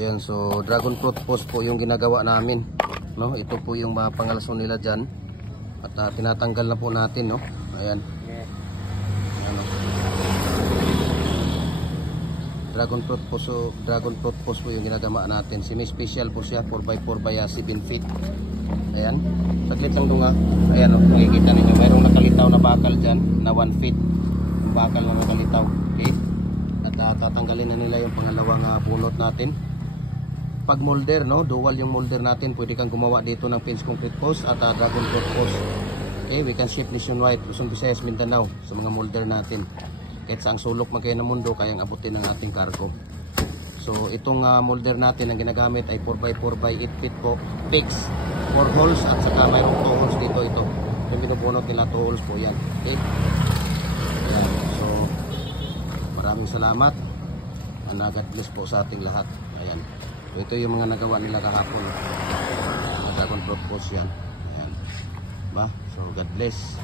Ayan, so dragon fruit post po yung ginagawa namin, no? Ito po yung mga pangalson nila dyan. At tinatanggal na po natin, no? Ayan. Ayan, no? Dragon fruit post po yung ginagawa natin. Semi-special po siya, 4x4 by 7 feet. Ayan. Saglit lang dunga. Ayan, no? Makikita ninyo. Mayroong nakalitaw na bakal dyan na 1 feet. Yung bakal na nakalitaw. Okay? At tatanggalin na nila yung pangalawang bunot natin. Pag molder, no, dual yung molder natin, pwede kang gumawa dito ng fence concrete post at dragon fruit post. Okay, we can ship nationwide, Luzon, Visayas, Mindanao sa mga molder natin. Kahit saang sulok man kayo ng mundo, kayang abutin ng ating cargo. So itong molder natin ang ginagamit ay 4x4 by 8 feet po, fix 4 holes at saka mayroong 2 holes dito. Ito yung binubunot nila, 2 holes po yan. Okay, ayan. So maraming salamat, and God bless po sa ating lahat. Ayan. So, ito yung mga nagawa nila kahapon. Dragon fruit post yan. Ayan. Ba? So God bless.